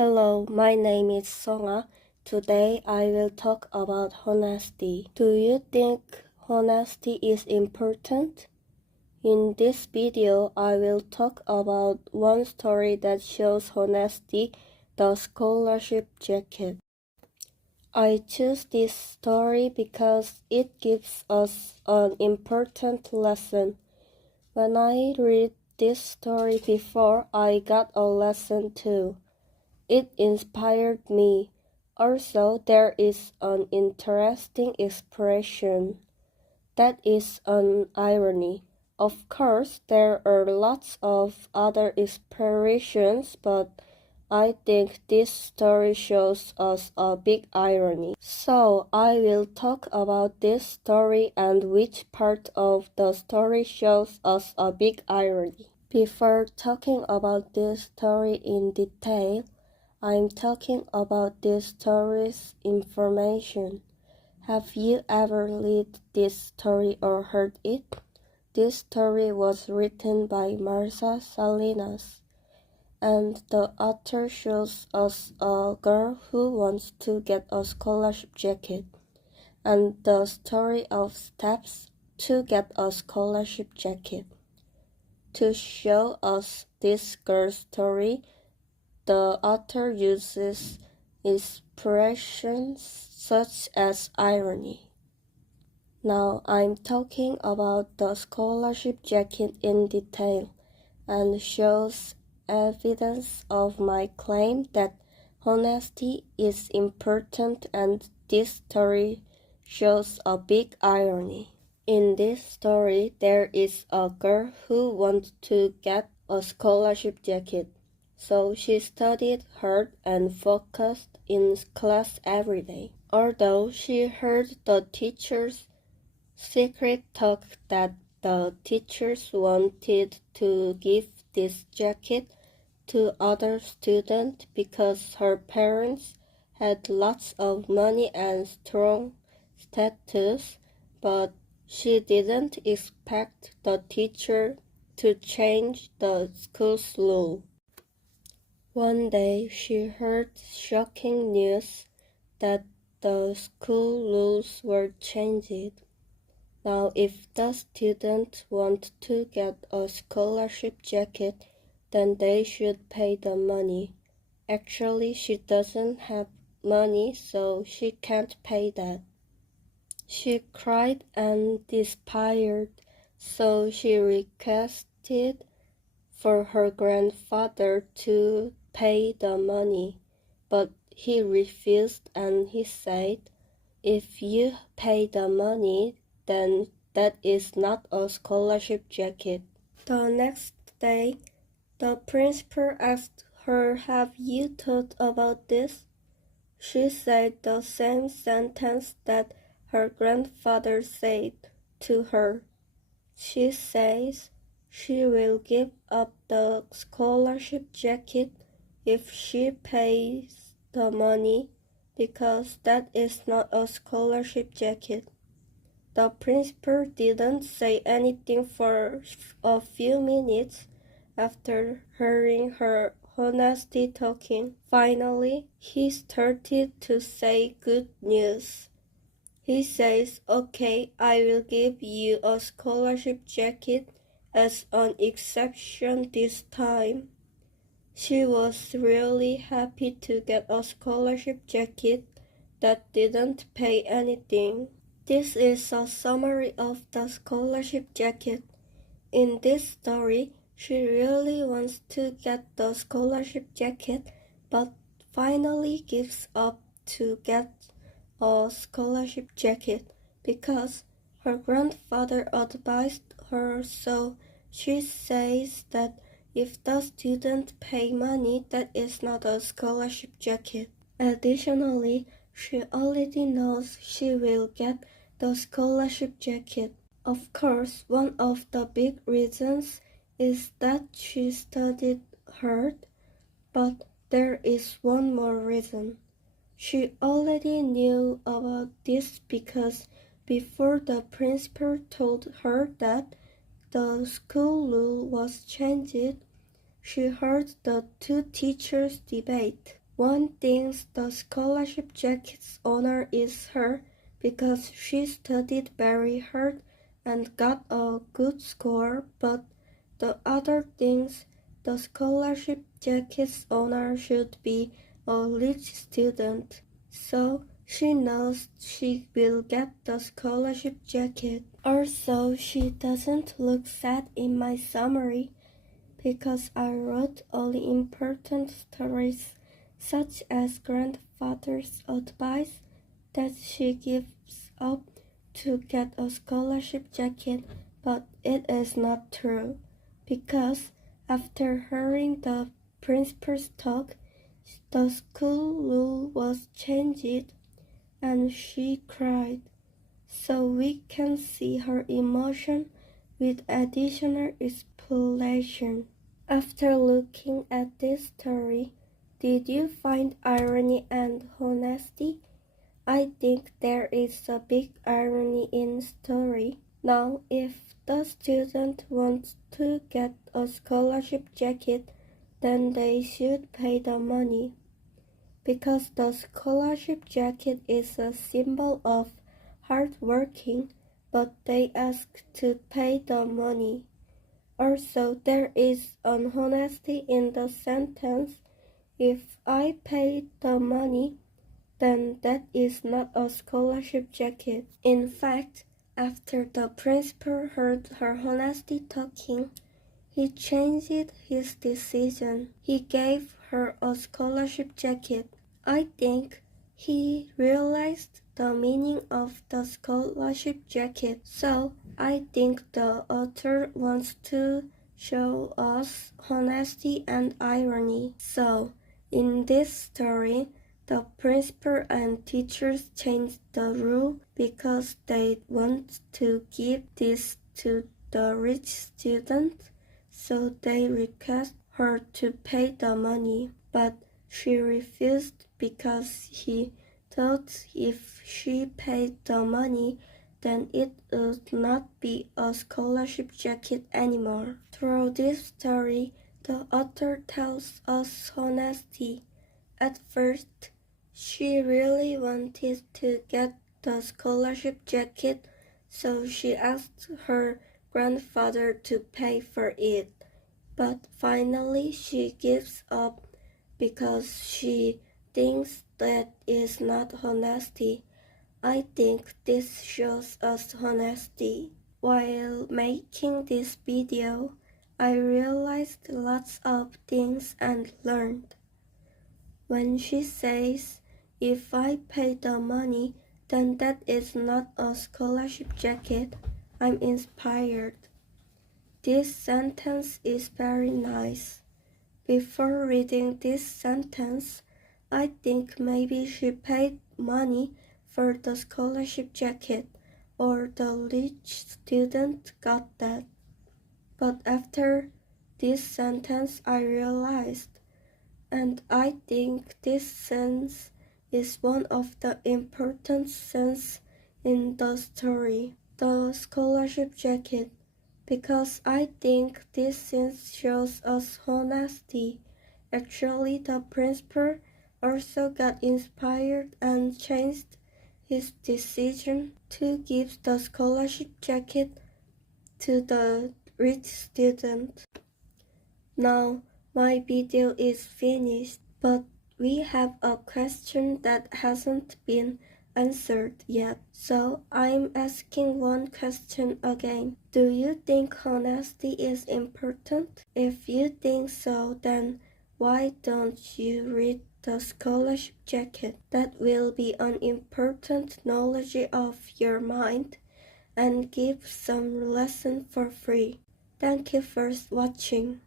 Hello, my name is Songa. Today I will talk about honesty. Do you think honesty is important? In this video, I will talk about one story that shows honesty, the scholarship jacket. I choose this story because it gives us an important lesson. When I read this story before, I got a lesson too. It inspired me. Also, there is an interesting expression. That is an irony. Of course, there are lots of other expressions, but I think this story shows us a big irony. So, I will talk about this story and which part of the story shows us a big irony. Before talking about this story in detail, I'm talking about this story's information. Have you ever read this story or heard it? This story was written by Marcia Salinas, and the author shows us a girl who wants to get a scholarship jacket, and the story of steps to get a scholarship jacket. To show us this girl's story, the author uses expressions such as irony. Now I'm talking about the scholarship jacket in detail and shows evidence of my claim that honesty is important, and this story shows a big irony. In this story, there is a girl who wants to get a scholarship jacket. So she studied hard and focused in class every day. Although she heard the teacher's secret talk that the teachers wanted to give this jacket to other students because her parents had lots of money and strong status, but she didn't expect the teacher to change the school's rule. One day she heard shocking news that the school rules were changed. Now if the students want to get a scholarship jacket, then they should pay the money. Actually, she doesn't have money, so she can't pay that. She cried and despaired, so she requested for her grandfather to pay the money, but he refused, and he said, "If you pay the money, then that is not a scholarship jacket." The next day, the principal asked her, "Have you thought about this?" She said the same sentence that her grandfather said to her. She says she will give up the scholarship jacket if she pays the money, because that is not a scholarship jacket. The principal didn't say anything for a few minutes after hearing her honesty talking. Finally, he started to say good news. He says, "Okay, I will give you a scholarship jacket as an exception this time." She was really happy to get a scholarship jacket that didn't pay anything. This is a summary of the scholarship jacket. In this story, she really wants to get the scholarship jacket, but finally gives up to get a scholarship jacket because her grandfather advised her, so she says that if the student pay money, that is not a scholarship jacket. Additionally, she already knows she will get the scholarship jacket. Of course, one of the big reasons is that she studied hard, but there is one more reason. She already knew about this because before the principal told her that the school rule was changed, she heard the two teachers debate. one thinks the scholarship jacket's owner is her because she studied very hard and got a good score, but the other thinks the scholarship jacket's owner should be a rich student. So she knows she will get the scholarship jacket. Also, she doesn't look sad in my summary because I wrote only important stories such as grandfather's advice that she gives up to get a scholarship jacket, but it is not true because after hearing the principal's talk, the school rule was changed and she cried. So we can see her emotion with additional explanation. After looking at this story, did you find irony and honesty? I think there is a big irony in the story. Now, if the student wants to get a scholarship jacket, then they should pay the money. Because the scholarship jacket is a symbol of hard working, but they ask to pay the money. Also, there is an honesty in the sentence. If I pay the money, then that is not a scholarship jacket. In fact, after the principal heard her honesty talking, he changed his decision. He gave her a scholarship jacket. I think he realized the meaning of the scholarship jacket. So I think the author wants to show us honesty and irony. So in this story, the principal and teachers changed the rule because they want to give this to the rich student. So they request her to pay the money, but she refused because he thought if she paid the money, then it would not be a scholarship jacket anymore. Through this story, the author tells us honesty. At first, she really wanted to get the scholarship jacket, so she asked her grandfather to pay for it. But finally she gives up because she thinks that is not honesty. I think this shows us honesty. While making this video, I realized lots of things and learned. When she says, if I pay the money, then that is not a scholarship jacket, I'm inspired. This sentence is very nice. Before reading this sentence, I think maybe she paid money for the scholarship jacket or the rich student got that. But after this sentence I realized, and I think this sense is one of the important sense in the story, the scholarship jacket, because I think this sense shows us honesty. Actually, the principal also got inspired and changed his decision to give the scholarship jacket to the rich student. Now, my video is finished, but we have a question that hasn't been answered yet. So I'm asking one question again. Do you think honesty is important? If you think so, then why don't you read the scholarship jacket? That will be an important knowledge of your mind and give some lesson for free. Thank you for watching.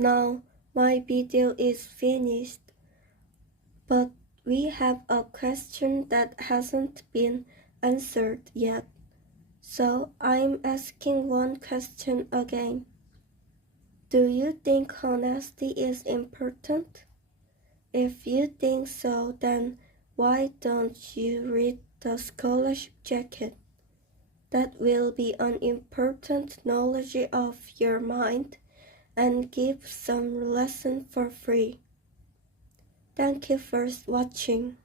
Now my video is finished, but we have a question that hasn't been answered yet. So I'm asking one question again. Do you think honesty is important? If you think so, then why don't you read the scholarship jacket? That will be an important knowledge of your mind and give some lesson for free. Thank you for watching.